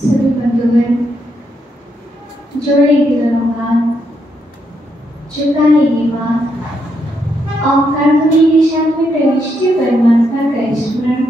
सभी बंधुगण जोड़ेंगे दोनों हाथ, झुकाएंगे माथ और ध्वनि के साथ में प्रविष्टि परमात्मा का स्मरण।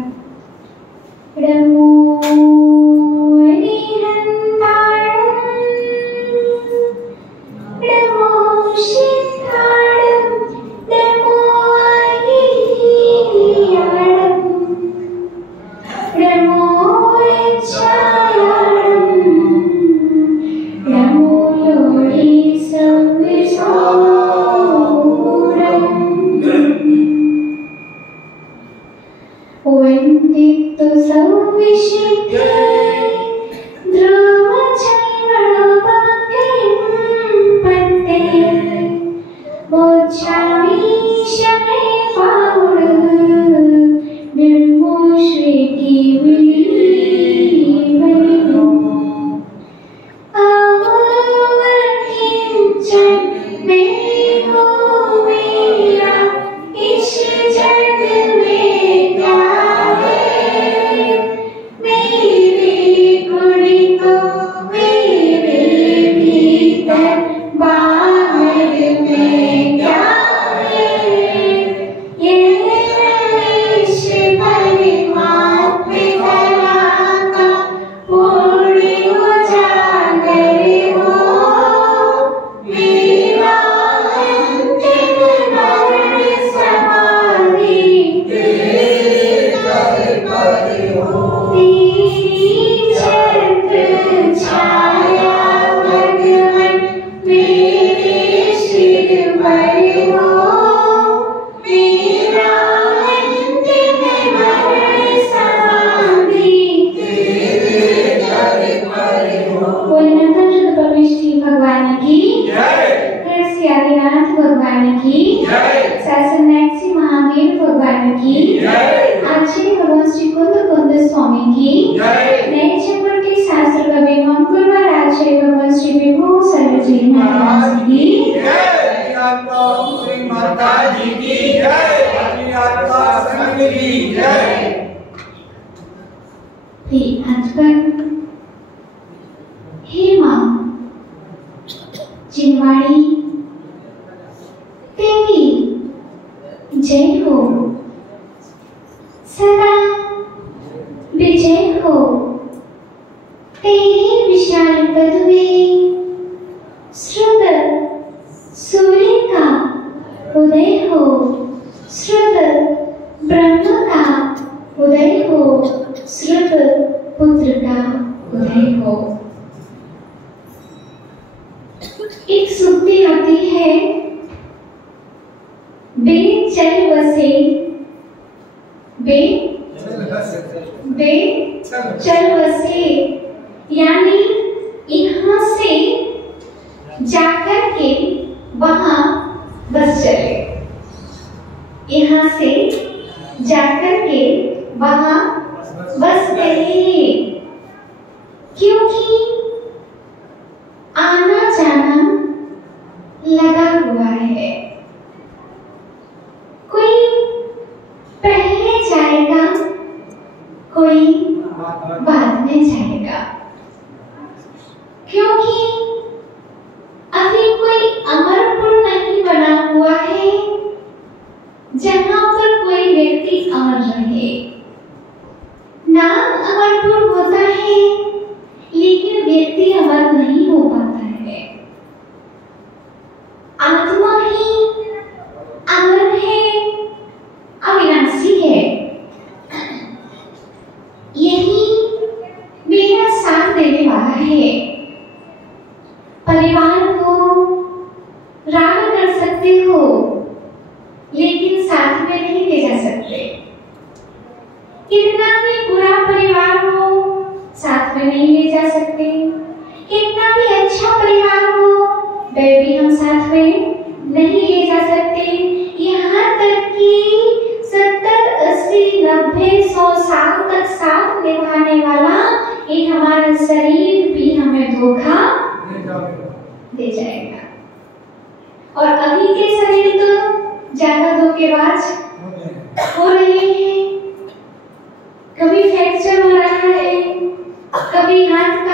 हे माँ जिनवाणी तेरी जय हो, सदा विजय हो। तेरे विशाल पद में श्रुत सूर्य का उदय हो, श्रुत ब्रह्म का उदय हो, श्रुत पुत्र का उदय हो। एक सुक्ति आती है, बे चल बसे, बे चल बसे, यानी यहाँ से जाकर के वहां बस चले, यहाँ से जाकर के वहां बस गए, क्योंकि आना जाना लगा हुआ है। कोई पहले जाएगा, कोई बाद में जाएगा, क्योंकि अभी कोई अमरपुर नहीं बना हुआ है जहां पर कोई व्यक्ति अमर रहे। नाम अमरपुर होता है लेकिन व्यक्ति अमर नहीं हो पाता है। आत्मा ही अमर है, अविनाशी है। यही मेरा साथ देने वाला है। परिवार को राग कर सकते हो लेकिन साथ में नहीं ले जा सकते। कितना भी बुरा परिवार हो साथ में नहीं ले जा सकते, कितना भी अच्छा परिवार हो वह भी हम साथ में नहीं ले जा सकते। यहाँ तक कि 70, 80, 90, 100 साल तक साथ निभाने वाला ये हमारा शरीर भी हमें धोखा दे जाएगा। और अभी के शरीर तो ज्यादा धोखेबाज हो रहे हैं। कभी फ्रैक्चर हो रहा है, कभी हाथ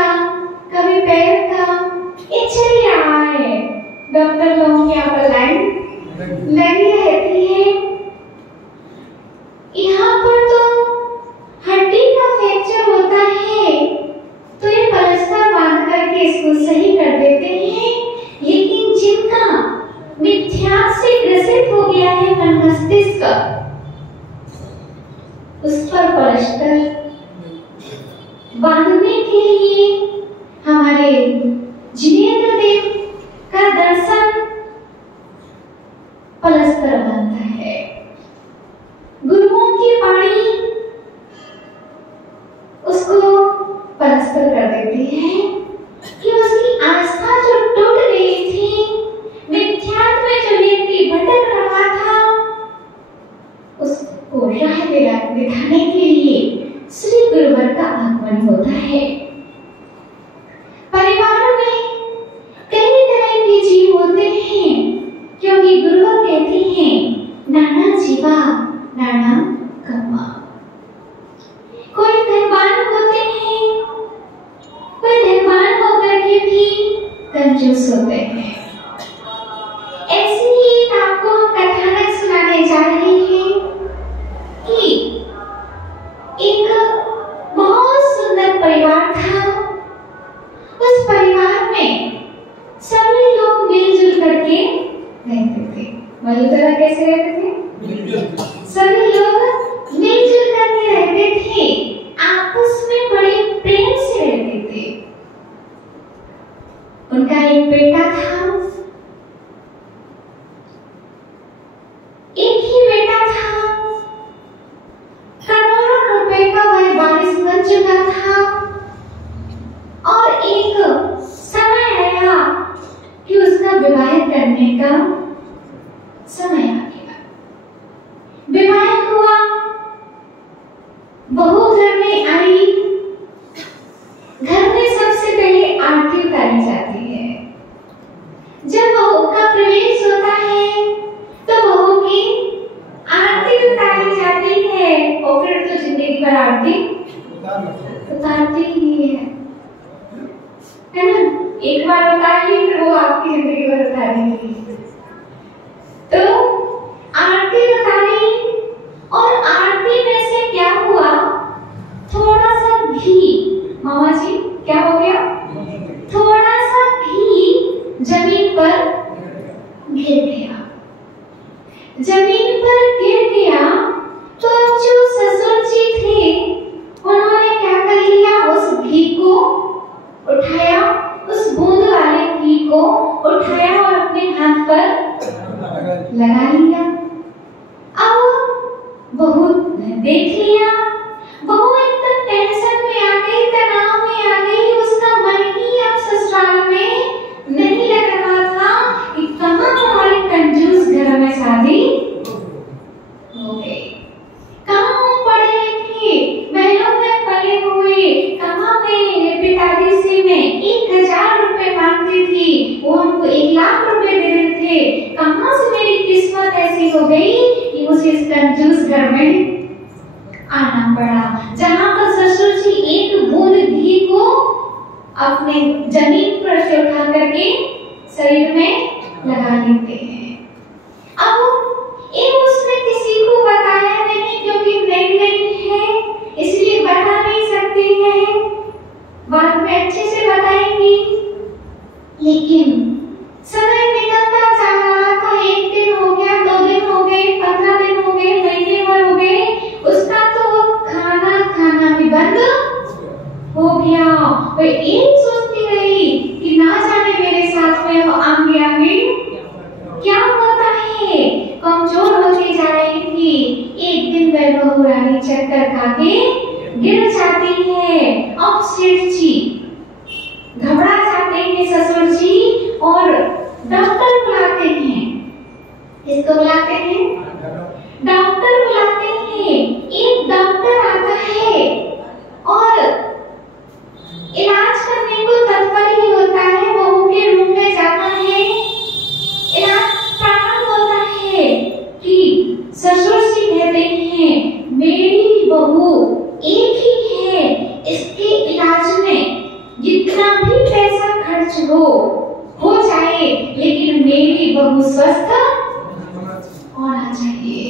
बांधने के लिए हमारे जिनेंद्र देव का दर्शन पलस्तर बनता है। गुरुओं की वाणी उसको पलस्तर कर देती है कि उसकी आस्था जो टूट गई थी, मिथ्यात्व में जो व्यक्ति भटक रहा था, उसको राह दिखाने के लिए श्री गुरुवर का आगमन होता है। परिवारों में कई तरह के जीव होते हैं, क्योंकि गुरुवर कहते हैं नाना जीवा नाना कर्मा। कोई धनवान होते हैं, कोई धनवान होकर के भी कंजूस होते हैं। ऐसी ही एक आपको हम कथानक सुनाने जा रहे हैं कि एक बहुत सुंदर परिवार था। उस परिवार में सभी लोग मिलजुल करके रहते थे। मिलजुल कैसे रहते थे? सभी लोग मिलजुल करके रहते थे, आपस में बड़े प्रेम से रहते थे। उनका एक बेटा था, एक ही बेटा था। करोड़ों रुपए का वह वारिस बन चुका था और एक समय आया कि उसका विवाह करने का समय आ गया। विवाह हुआ, बहू घर में आई। घर में सबसे पहले आरती उतारी जाती है। जब बहू का प्रवेश होता है तो बहू की आरती उतारी जाती है और फिर तो जिंदगी भर आरती उतारती ही है ना? एक बार उतारी फिर वो आपकी जिंदगी भर उतारेगी। तो आरती उतारी और आरती में से क्या हुआ, थोड़ा सा घी, मामा जी क्या हो गया, थोड़ा सा घी जमीन पर गिर गया। जमीन पर गिर गया तो जो ससुर जी थे उन्होंने क्या कर लिया, उस घी को उठाया, उस बूंद वाले घी को उठाया और अपने हाथ पर लगा लिया। अब बहू देख लिया, बहू एकदम टेंशन में आ गई, तनाव में आ गई। उसका मन ही अब ससुराल में नहीं लग रहा था कि कहाँ हमारे कंजूस घर में शादी हो गई। कहाँ पढ़े लिखे महलों में पले हुए, कहाँ गए पिताजी से मैं 1000 रुपए मांगती थी, वो हमको 1 लाख रुपए दे रहे थे। कहाँ से मेरी किस्मत ऐसी हो गई कि मुझे इस कंजूस घर में आना पड़ा, जहाँ पर ससुर जी एक बूंद घी को अपने जमीन पर से उठा करके शरीर में लगा लेते हैं। अब ये उसने किसी को बताया नहीं, क्योंकि नहीं है, इसलिए बता नहीं सकती है। बाद में अच्छे से बताएंगी। लेकिन समय निकलता जा रहा था, 1 दिन हो गया, 2 दिन हो गए, 15 दिन हो गए, महीने भर हो गए, उसका तो खाना भी बंद हो गया। वो एक सोचती रही कि ना जाने मेरे साथ में आगे आगे क्या होता है, कमजोर होती जा रही थी। एक दिन वह बहू रानी चक्कर खा के गिर जाती है और सेठ जी घबरा जाते हैं, ससुर जी, और डॉक्टर बुलाते हैं। किसको बुलाते हैं? डॉक्टर बुलाते हैं। एक डॉक्टर आता है और इलाज करने को तत्पर ही होता है। बहू के रूम में जाता है, इलाज प्रारंभ होता है कि ससुर जी कहते हैं मेरी बहू एक ही है, इसके इलाज में जितना भी पैसा खर्च हो जाए, लेकिन मेरी बहू स्वस्थ होना चाहिए।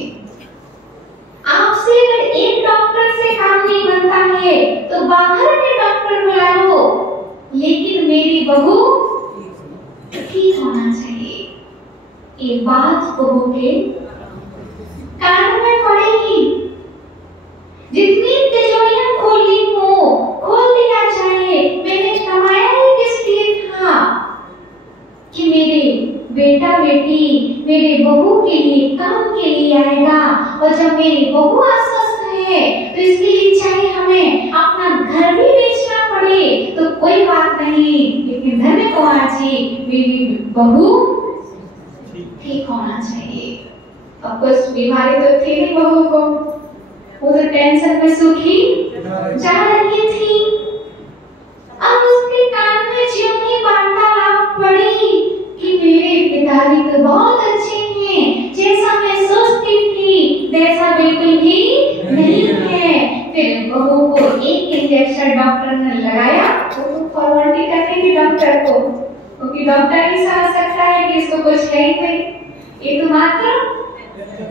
आपसे अगर एक डॉक्टर से काम नहीं बनता है तो बाहर के डॉक्टर बुला लो, लेकिन मेरी बहू ठीक होना चाहिए। ये बात बहू के कान में पड़ेगी। जितनी तिजोरियां खोल ले आएगा। और जब मेरी बहू अस्वस्थ है तो इसके लिए चाहे हमें अपना घर भी बेचना पड़े तो कोई बात नहीं, लेकिन धन्य कुमार जी मेरी बहू ठीक होना चाहिए। अब कुछ बीमारी तो थी नहीं बहू को, वो तो टेंशन में सूखी जा रही थी। अब उसके कान में ज्यों ही वार्तालाप पड़ी कि मेरे पिताजी तो बहुत अच्छे हैं, जैसा मैं सोचती थी वैसा बिल्कुल भी नहीं है। फिर बहू को एक इंजेक्शन डॉक्टर ने लगाया, वो फॉर्मेलिटी करनी थी डॉक्टर को, क्योंकि डॉक्टर ही समझ सकता है कि इसको कुछ है ही नहीं, ये तो मात्र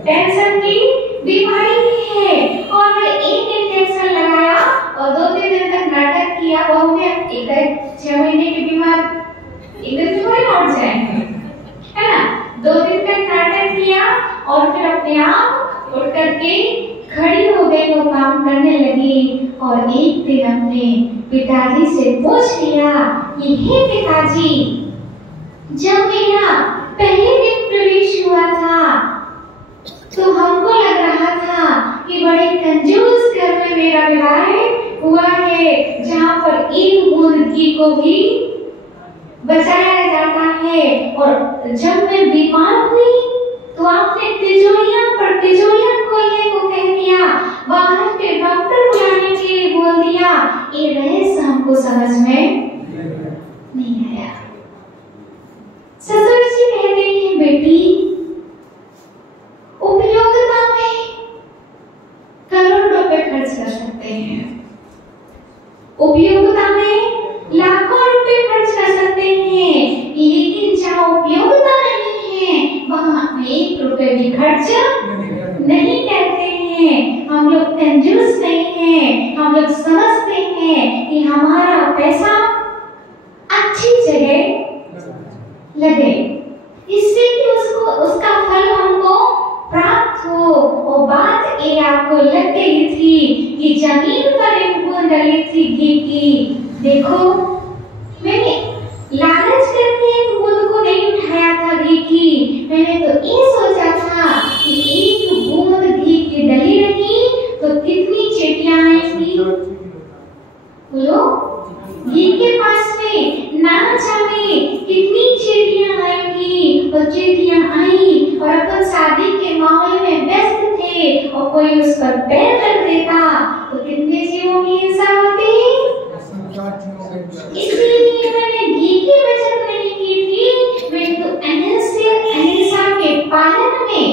टेंशन की बीमारी है। और एक इंजेक्शन लगाया और 2-3 दिन तक नाटक किया। बहू ने 6 महीने की बीमार एकदम से थोड़ी लौट जाएंगे, है ना। 2 दिन तक नाटक किया और फिर अपने आप उठ करके खड़ी हो गई, वो काम करने लगी। और एक दिन अपने पिताजी से पूछ लिया कि हे पिताजी, जब मेरा पहले दिन प्रवेश हुआ था तो हमको लग रहा था कि बड़े कंजूस घर में मेरा विवाह हुआ है, जहाँ पर एक बूंद घी को भी बचाया जाता है। और जब मैं बीमार हुई तो आपने तिजोरियां पर तिजोरियां खोलने को कह दिया, बाहर के डॉक्टर बुलाने के लिए बोल दिया। ये रहस्य हमको समझ में नहीं आया। ससुर जी कहते हैं, बेटी उपयोगिता में करोड़ रुपए खर्च कर सकते हैं, उपयोगिता में लाखों रुपए खर्च कर सकते हैं, लेकिन जहाँ उपयोगिता नहीं है वहाँ 1 रुपए भी खर्च नहीं करते हैं। हम लोग कंजूस नहीं हैं, हम लोग समझते हैं कि हमारा पैसा अच्छी जगह लगे, इससे कि उसका फल हमको प्राप्त हो। और बात ये आपको लग गई थी कि जमीन पर एक बूंद डली थी घी की। देखो, मैंने लालच करके एक बूंद को नहीं उठाया था घी की, मैंने तो ये सोचा था कि एक बूंद घी की डली रही तो कितनी चींटियां आएंगी। बोलो, घी के पास में ना जाने कितनी चींटियां आएंगी। और चींटियां आई और अपन शादी के माहौल में व्यस्त थे और कोई उस पर पैर रख देता तो कितने जीवों की हिंसा होती। इसलिए मैंने घी की बचत नहीं की थी, मैं तो अहिंसा के पालन में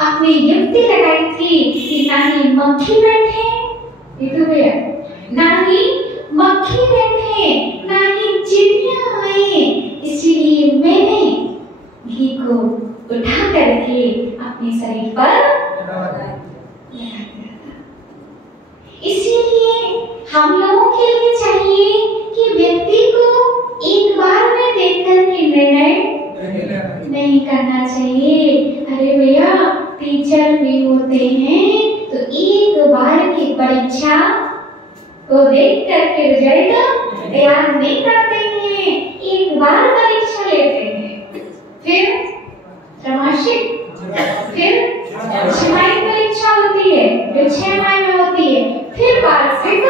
अपनी युक्ति लगाई थी कि ना ही मक्खी बैठे, ये तो भैया, ना ही मक्खी बैठे, ना ही चिड़िया आए। इसीलिए मैंने घी को उठा करके अपने शरीर पर लगा दिया था। इसीलिए हम लोगों के लिए चाहिए कि व्यक्ति को एक बार में देखकर के निर्णय नहीं करना चाहिए। अरे भैया, टीचर भी होते हैं तो एक बार की परीक्षा को देख करके रिजल्ट तैयार नहीं करते हैं, एक बार परीक्षा लेते हैं, फिर त्रैमासिक, फिर छमाही परीक्षा होती है जो 6 माह में होती है, फिर वार्षिक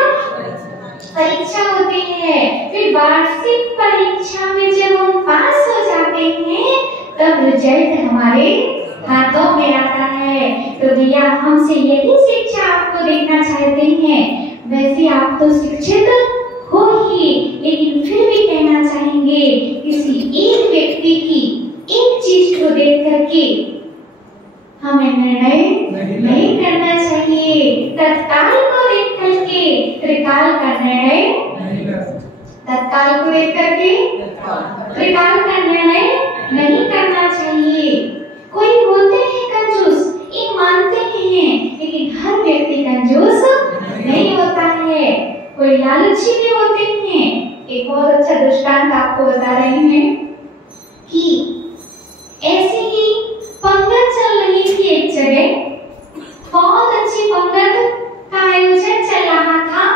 परीक्षा होती है। फिर वार्षिक परीक्षा में जब हम पास हो जाते हैं तब रिजल्ट हमारे हाथों में आता है। तो भैया, हमसे यही शिक्षा आपको देना चाहते हैं। वैसे आप तो शिक्षित हो ही, लेकिन फिर भी कहना चाहेंगे किसी एक व्यक्ति की एक चीज को देख करके हमें निर्णय नहीं करना चाहिए। तत्काल को देख करके त्रिकाल का निर्णय, तत्काल को देख करके त्रिकाल का निर्णय नहीं करना चाहिए। कोई होते हैं कंजूस, ये मानते हैं, लेकिन हर व्यक्ति कंजूस नहीं होता है। कोई लालची भी होते हैं। एक बहुत अच्छा दृष्टांत आपको बता रहे हैं कि ऐसे ही पंगत चल रही थी एक जगह, बहुत अच्छी पंगत का आयोजन चल रहा था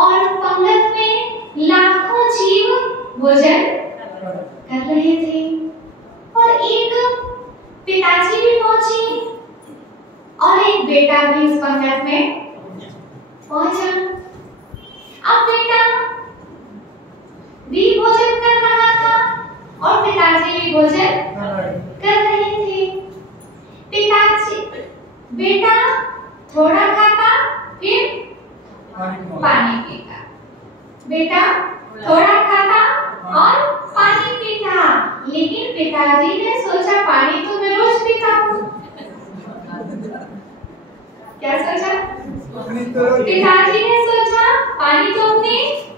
और पंगत में लाखों जीव भोजन कर रहे थे। और एक पिताजी भी पहुंचे थोड़ा खाता और पानी पीता। लेकिन पिताजी ने सोचा पानी तो मैं रोज पीता हूँ। क्या सोचा? पिताजी ने सोचा पानी तो अपने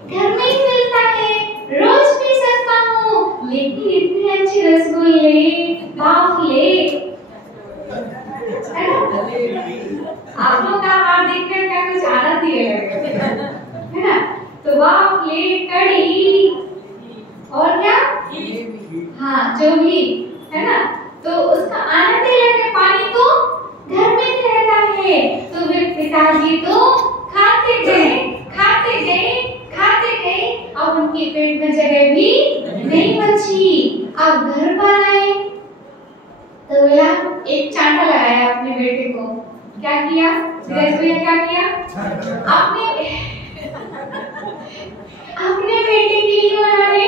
घर में ही मिलता है, रोज पी सकता हूँ। लेकिन इतने अच्छे रसगुल्ले, बाफले, आप लोग का हाथ देखकर क्या कुछ आदत ही है ना? तो बाफले, कढ़ी और क्या, हाँ जो भी है ना, तो उसका आनंद ही लगे। पानी तो घर में ही रहता है। तो वे पिताजी तो खाते गए, खाते गए, खाते गए। अब उनके पेट में जगह भी नहीं बची। अब घर पर आए तो बोला, एक चांटा लगाया अपने बेटे को। क्या किया? क्या किया? अपने बेटे के लिए उन्होंने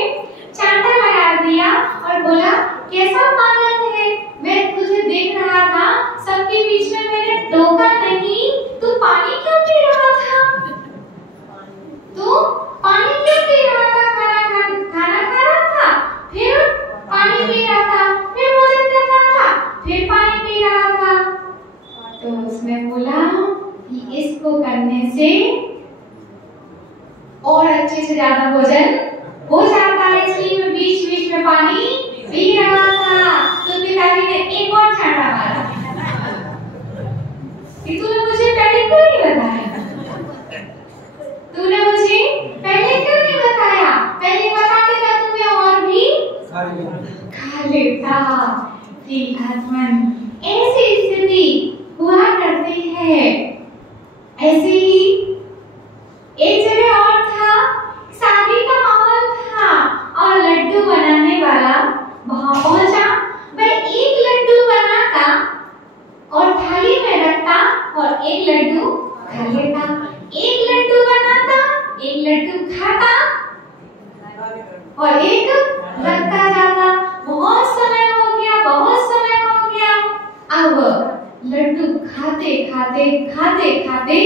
चांटा लगा दिया और बोला, कैसा पागल है, मैं तुझे देख रहा था, सबके बीच में मैंने टोका नहीं, तू पानी क्यों पी रहा था? तू पानी क्यों पी रहा था? खाना खा रहा था, फिर पानी पी रहा था, फिर भोजन कर रहा था, फिर पानी पी रहा था। तो उसने बोला कि इसको करने से और अच्छे से ज्यादा भोजन हो जाता है, इसलिए मैं बीच बीच में पानी पी रहा था। तो पिताजी ने एक और चांटा मारा कि तूने मुझे पहले क्यों नहीं बताया? तूने मुझे पहले क्यों नहीं बताया? पहले बता देता तो मैं और भी खा लेता। ऐसी स्थिति हुआ करती है। ऐसे ही एक जगह और था, शादी का माहौल था और लड्डू बनाने वाला वहां पहुंचा। वह एक लड्डू बनाता और थाली में रखता और एक लड्डू खा लेता। एक लड्डू बनाता, एक लड्डू खाता और एक रखता जाता। बहुत समय हो गया, बहुत समय हो गया। अब लड्डू खाते खाते खाते खाते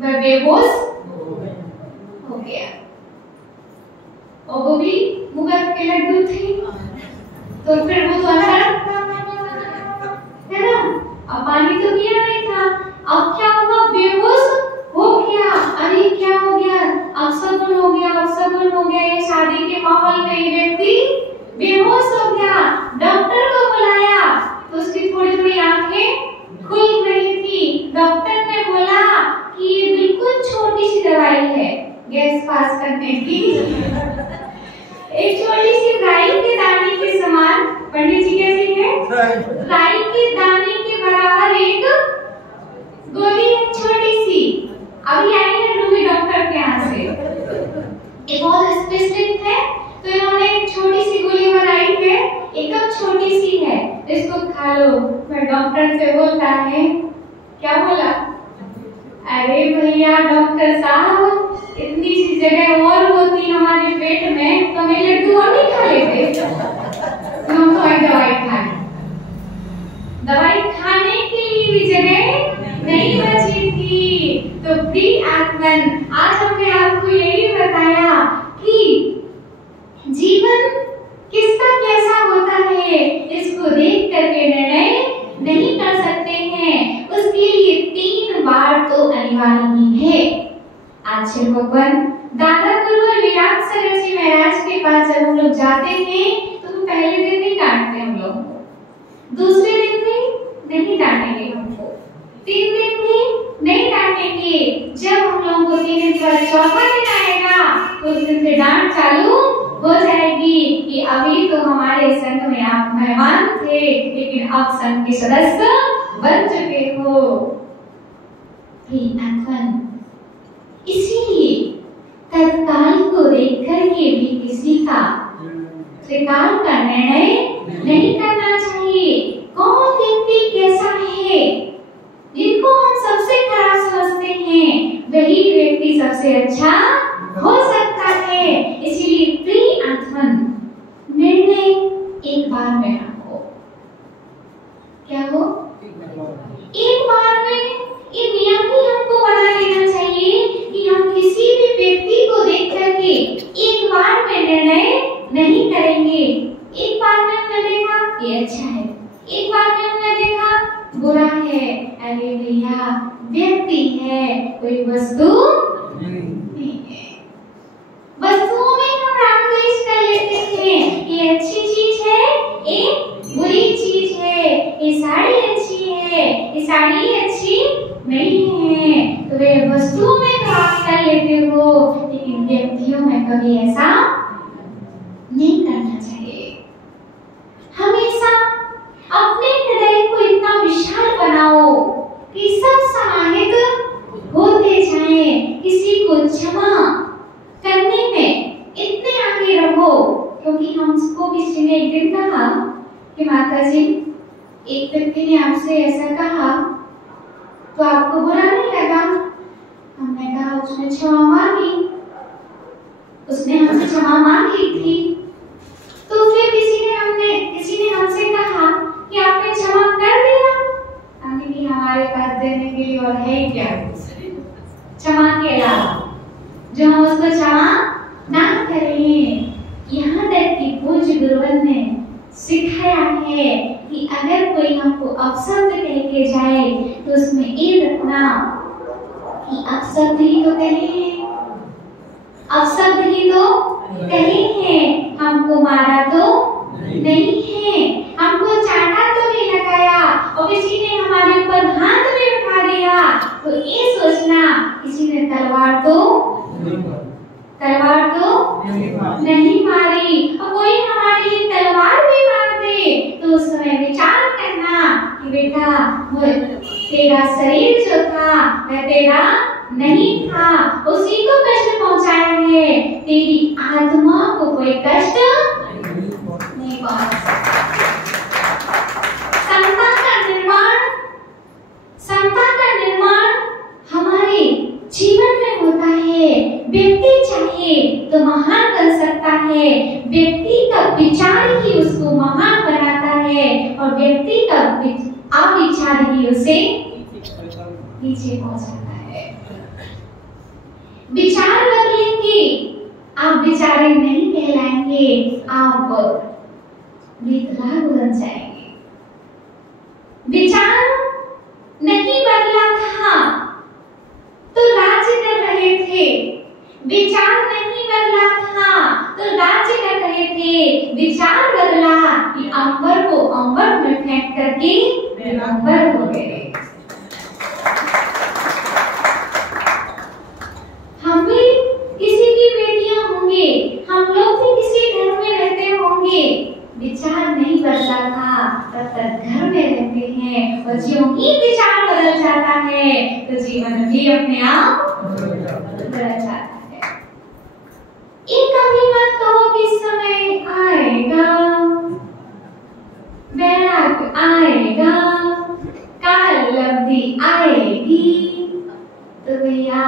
वह बेहोश हो गया। और वो भी मुगल के लड्डू थे, तो फिर वो तो अंदर है ना, अब पानी तो पिया नहीं था। अब क्या हुआ? बेहोश हो गया। अरे क्या हो गया? अपशगुन हो गया, अपशगुन हो गया। ये शादी के माहौल में ये व्यक्ति बेहोश हो गया। डॉक्टर को बुलाया तो उसकी थोड़ी थोड़ी आंखें खुल रही थी। डॉक्टर ने बोला कि ये बिल्कुल छोटी सी दवाई है गैस पास करने की। एक छोटी सी राई के दाने के समान। पंडित जी कैसी है? राई के दाने के बराबर एक गोली है, छोटी सी। अभी आई है रूबी डॉक्टर के यहाँ से, एक बहुत स्पेशलिस्ट है, तो इन्होंने एक छोटी सी गोली बनाई है, एकदम छोटी सी है, इसको खा लो। मैं डॉक्टर से बोलता है, क्या बोला? अरे भैया डॉक्टर साहब, इतनी सी जगह और होती हमारे पेट में तो मैं लड्डू और नहीं खा लेते। हम तो दवाई खाए, दवाई खाने के लिए भी जगह नहीं बची थी। तो प्रिय आत्मन, आज हमने आपको यही बताया कि जीवन किसका कैसा होता है, इसको देख करके निर्णय नहीं कर सकते हैं। उसके लिए 3 बार तो अनिवार्य ही है। आज श्री भगवान दादा गुरु विराट सागर जी महाराज के पास जब हम लोग जाते हैं तो पहले दिन नहीं डांटते हम लोग को, दूसरे दिन भी नहीं डांटेंगे हमको, 3 दिन भी नहीं डांटेंगे। जब हम लोगों को 3 दिन बाद चौथा दिन आएगा तो उस दिन से डांट चालू हो जाएगी कि अभी तो हमारे संघ में आप मेहमान थे, लेकिन अब संघ के सदस्य बन चुके हो। इसीलिए तत्काल को देख करके भी किसी का त्रिकाल का निर्णय नहीं करना चाहिए। कौन व्यक्ति कैसा है, जिनको हम सबसे खराब समझते हैं, वही व्यक्ति सबसे अच्छा हो सकता है। इसीलिए प्रिय आत्मन, निर्णय एक बार में रखो। क्या हो? एक बार में ये नियम ही हमको बना लेना चाहिए कि हम किसी भी व्यक्ति को देख करके एक बार हमें कभी ऐसा नहीं करना चाहिए। हमेशा अपने हृदय को इतना विशाल बनाओ कि सब समाहित होते जाएं। किसी को क्षमा करने में इतने आगे रहो, क्योंकि हमको किसी ने एक दिन कहा कि माता जी, एक व्यक्ति ने आपसे ऐसा कहा तो आपको बुरा नहीं लगा? हमने कहा उसने क्षमा मांगी, उसने हमसे क्षमा मांग ली थी। तो फिर किसी ने हमसे कहा कि आपने क्षमा कर दिया? हमने भी हमारे पास देने के लिए और है क्या क्षमा के अलावा, जो हम उसको क्षमा ना करें। यहाँ तक कि पूज्य गुरुवर ने सिखाया है कि अगर कोई हमको अपशब्द कह के जाए तो उसमें ये रखना कि अपशब्द ही तो कहे हैं, अपशब्द ही तो कहे हैं, हमको मारा तो नहीं है, हमको चाटा तो नहीं लगाया और किसी ने हमारे ऊपर हाथ भी उठा दिया तो ये सोचना किसी ने तलवार तो नहीं मारी, और कोई हमारी तलवार भी मार दे तो उस समय विचार करना कि बेटा तेरा शरीर जो था वह तेरा नहीं था, उसी को कष्ट पहुंचाया है, तेरी आत्मा को कोई कष्ट नहीं पहुंचा सकता। समता का निर्माण हमारे जीवन में होता है। व्यक्ति चाहे तो महान बन सकता है, व्यक्ति का विचार ही उसको महान बनाता है और व्यक्ति का अविचार ही उसे पीछे पहुंचाता है। विचार बदलेंगे, आप विचारे नहीं कहलाएंगे, आप विकलांग बन जाएंगे। विचार नहीं बदला था तो राज्य कर रहे थे, विचार नहीं बदला था तो राज्य कर रहे थे, विचार बदला कि अंबर को अंबर में फेंक करके अंबर हो गए। हम भी किसी की बेटियां होंगे, हम लोग भी किसी घर में रहते होंगे, विचार नहीं बदला था तब तक घर में रहते हैं, और ज्यों ही विचार बदल जाता है तो जीवन भी अपने आप बदल जाता है। ये कभी मत कहो कि समय आएगा, वैराग्य आएगा, काल लब्धि आएगी, तो भैया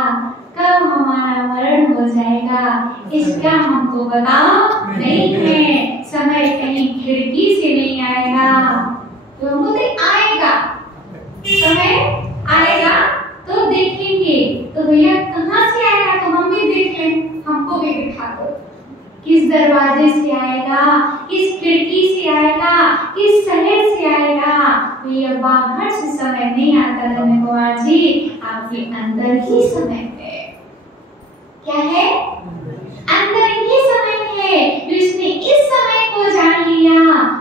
कब हमारा मरण हो जाएगा इसका हमको पता नहीं है। समय कहीं खिड़की से नहीं आएगा, तो हमको तो आएगा, समय आएगा तो देखेंगे, तो भैया कहाँ से आएगा तो हम भी देख लें, हमको भी दिखा दो किस दरवाजे से आएगा, किस खिड़की से आएगा, किस शहर से आएगा। भैया बाहर से समय नहीं आता धन्य कुमार जी, आपके अंदर ही समय है। क्या है? अंदर ही समय है। जिसने इस समय को जान लिया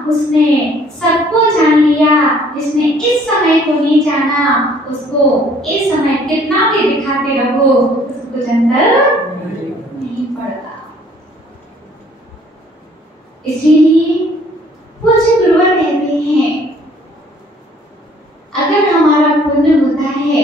उसने सबको जान लिया, जिसने इस समय को नहीं जाना उसको इस समय कितना भी दिखाते रहो उसको कुछ अंतर नहीं पड़ता। इसीलिए पूज्य गुरुवर कहते हैं अगर हमारा पुण्य होता है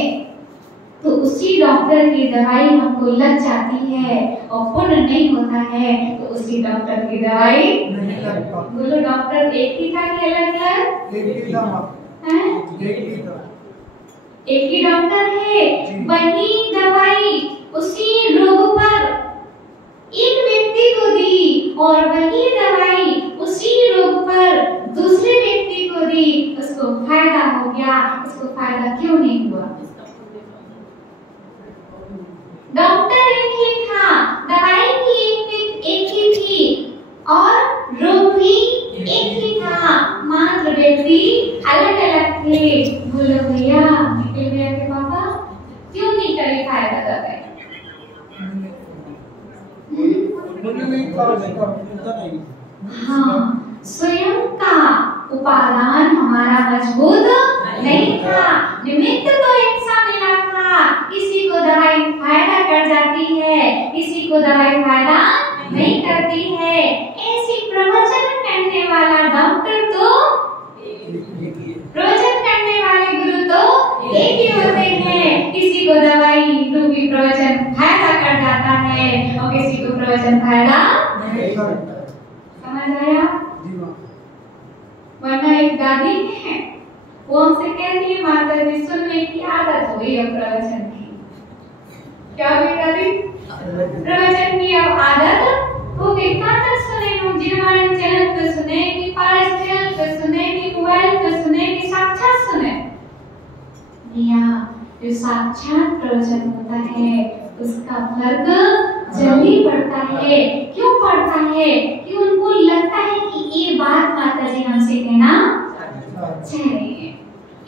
तो उसी डॉक्टर की दवाई हमको लग जाती है, और पुण्य नहीं होता है तो उसी डॉक्टर की दवाई नहीं लगता। बोलो डॉक्टर एक ही था कि अलग अलग? एक ही था। एक ही डॉक्टर है, वही दवाई उसी रोग पर एक व्यक्ति को दी और वही दवाई उसी रोग पर दूसरे व्यक्ति को दी, उसको फायदा हो गया, उसको फायदा क्यों नहीं हुआ? डॉक्टर एक ही था, दवाई भी एक ही थी और रोग भी एक ही था, मात्र व्यक्ति अलग अलग थे। बोलो भैया निकल गया के पापा क्यों नहीं करे फायदा दवाई? हाँ, स्वयं का उपादान हमारा मजबूत नहीं था, निमित्त तो एक सा मिला था, किसी को दवाई फायदा कर जाती है, किसी को दवाई फायदा नहीं करती है। ऐसी प्रवचन करने वाला डॉक्टर तो, प्रवचन करने वाले गुरु तो एक ही होते हैं। किसी को दवाई रूपी प्रवचन फायदा कर जाता है और किसी को प्रवचन फायदा नहीं करता। समझ आया? वरना एक दादी है, वो हमसे कहती है माता जी सुनने की आदत हो गई है प्रवचन की। क्या हुई दादी? प्रवचन की अब आदत हो गई। कहाँ तक सुने हम? जीववाणी चैनल पे सुने कि पारस चैनल पे सुने कि मोबाइल पे सुने कि साक्षात सुने? भैया जो साक्षात प्रवचन होता है उसका फर्क जल्दी पड़ता है। क्यों पड़ता है? कि उनको लगता है कि ये बात माता जी हमसे कहना चाह रही है।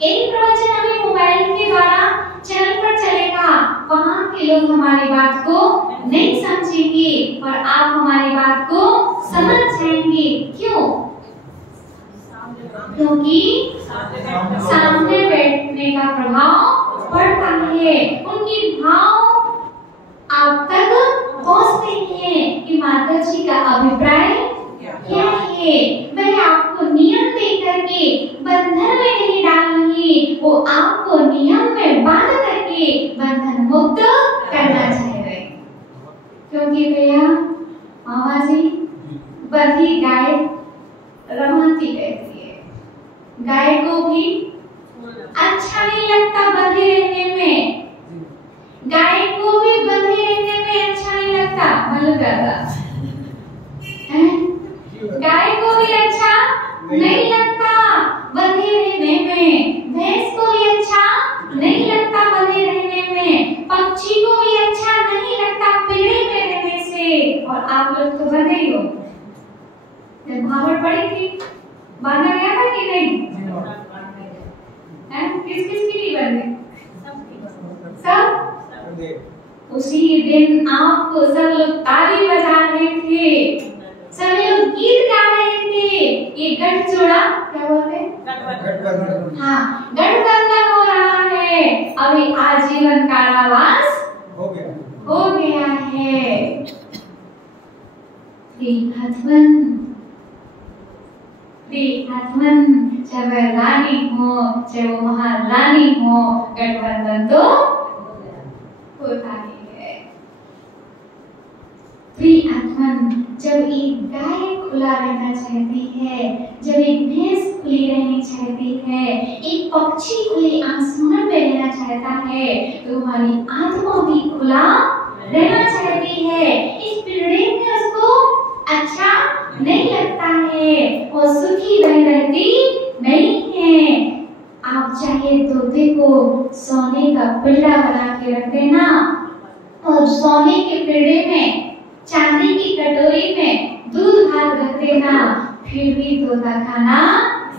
एक प्रवचन हमें मोबाइल के द्वारा चैनल पर चलेगा, वहाँ के लोग हमारी बात को नहीं समझेंगे और आप हमारी बात को समझ जाएंगे। क्यों? क्योंकि सामने बैठने का प्रभाव पड़ता है। उनकी भाव आप तक पहुँचते हैं कि माता जी का अभिप्राय क्या है। वह आपको नियम देकर के बंधन में नहीं डालेंगी, वो आपको नियम में बांध करके बंधन मुक्त करना चाहेंगे। क्योंकि भैया मामा जी बंधी गाय रमाती रहती है। गाय को भी अच्छा नहीं लगता बंधे रहने में, गाय को भी बंधे रहने में अच्छा नहीं लगता। मालूम दादा गाय को भी अच्छा नहीं लगता बंधे रहने में, भैंस को भी अच्छा नहीं लगता बंधे रहने में, पक्षी को भी अच्छा नहीं लगता पेड़े में रहने से। और आप लोग तो बंधे ही हो। जब भावड़ पड़ी थी बांधा गया था कि नहीं? किस किस के लिए बंधे? सब। उसी दिन आपको सब लोग ताली बजा रहे थे, सब लोग गीत गा रहे थे। ये गठजोड़ा क्या बोलते हैं? गठबंधन। हाँ, गठबंधन हो रहा है। अभी आजीवन कारावास हो गया है। चाहे रानी हो चाहे वो महारानी हो, गठबंधन तो होता ही है। आत्मन जब एक गाय खुला रहना चाहती है, जब एक भैंस खुली रहनी चाहती है, एक पक्षी खुले आसमान में रहना चाहता है, तो हमारी आत्मा भी खुला रहना चाहती है। इस पीढ़ी में उसको अच्छा नहीं लगता है, वो सुखी रहती नहीं है। आप चाहे तोते को सोने का पिंडा बना के रख देना और सोने के पिंडे में चांदी की कटोरी में दूध भात रख देना, फिर भी तोता खाना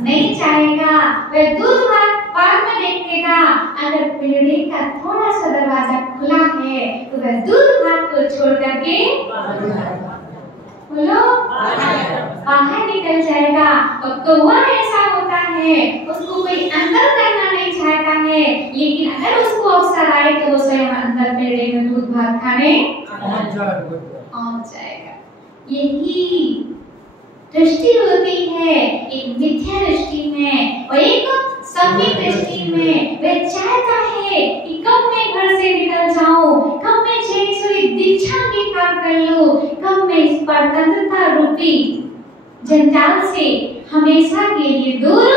नहीं चाहेगा। वह दूध भात बाद में देखेगा। अगर पिंडे का थोड़ा सा दरवाजा खुला है तो वह दूध भात को छोड़ करके बोलो बाहर निकल जाएगा। और कौवा ऐसा होता है, उसको कोई अंदर करना नहीं चाहता है, लेकिन अगर उसको अवसर आए तो वो स्वयं अंदर पेड़े में दूध भात खाने पहुंच जाएगा। यही दृष्टि होती है एक मिथ्या दृष्टि में और एक सम्यक दृष्टि में। वह चाहता है कि कब मैं घर से निकल जाऊं, कब मैं चैन दीक्षा के काम कर लूं, कब मैं इस परतंत्रता रूपी जंजाल से हमेशा के लिए दूर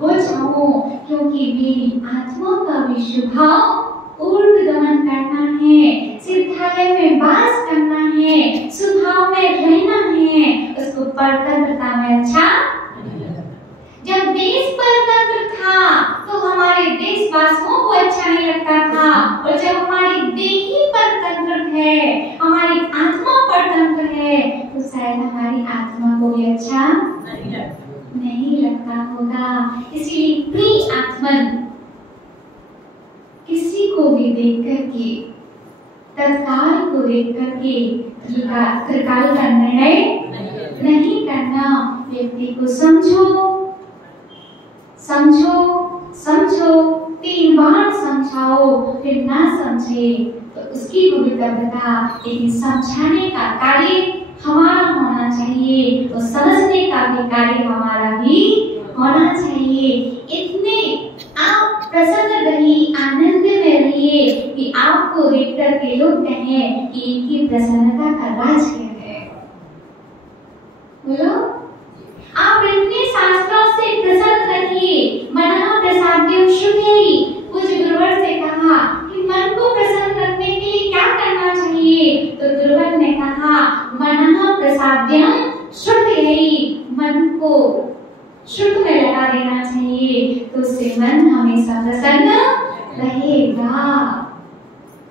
हो जाऊं। क्योंकि मेरी आत्मा का भी स्वभाव ऊर्ध्वगमन करना है, सिद्धालय में वास करना है, स्वभाव में रहना है, उसको परतंत्रता में अच्छा। जब देश परतंत्र था तो हमारे देशवासियों को अच्छा नहीं लगता था, और जब हमारी देही परतंत्र है, हमारी आत्मा परतंत्र है, तो शायद हमारी आत्मा को भी अच्छा नहीं लगता होगा। इसलिए प्रिय आत्मन किसी को भी देख करके, तत्काल को देख करके तत्काल का निर्णय नहीं करना। व्यक्ति को समझो समझो समझो, 3 बार समझाओ फिर ना समझे तो उसकी पवित्रता, लेकिन समझाने का कार्य हमारा होना चाहिए और समझने का भी कार्य हमारा भी होना चाहिए। इतने आप प्रसन्न रहिए, आनंद में रहिए कि आपको देखकर के लोग कहें कि इनकी प्रसन्नता का राज क्या है। बोलो, आप इतने शास्त्रों से प्रसन्न रहिए। मनः प्रसाद्यं शुद्धि। कुछ गुरुवर से कहा कि मन को प्रसन्न रखने के लिए क्या करना चाहिए, तो गुरुवर ने कहा मनः प्रसाद्यं शुद्धि। मन को शुद्ध में लगा देना चाहिए तो उससे मन हमेशा प्रसन्न रहेगा।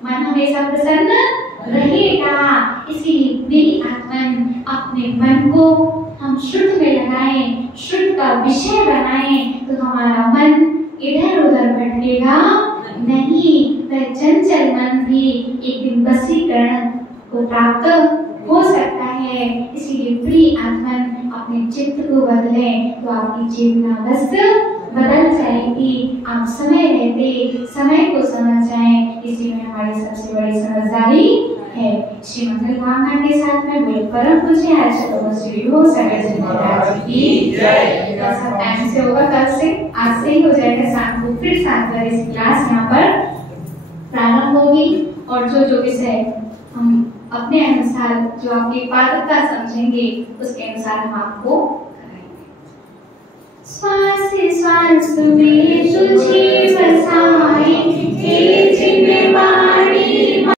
मन हमेशा प्रसन्न रहेगा। इसीलिए मेरी आत्मन अपने मन को हम शुद्ध में लगाएं, शुद्ध का विषय बनाएं तो हमारा मन इधर उधर भटकेगा नहीं। वह चंचल मन भी एक दिन वशीकरण को प्राप्त हो सकता है। इसीलिए प्रिय आत्मन अपने चित्त को बदलें तो आपकी चेतनावस्था बदल जाएगी। आप समय रहते समय को समझ जाएं, इसी में हमारी सबसे बड़ी समझदारी है। श्री मंगल कामना के साथ में बोल परम पूज्य आचार्य श्री हो सगर जी महाराज की जय। ऐसा टाइम से होगा, कल से आज से ही हो जाएगा। शाम को फिर 7 बजे इस क्लास यहाँ पर प्रारंभ होगी और जो विषय हम अपने अनुसार जो आपकी पात्रता समझेंगे उसके अनुसार हम आपको कराएंगे। श्वास श्वास में तुझे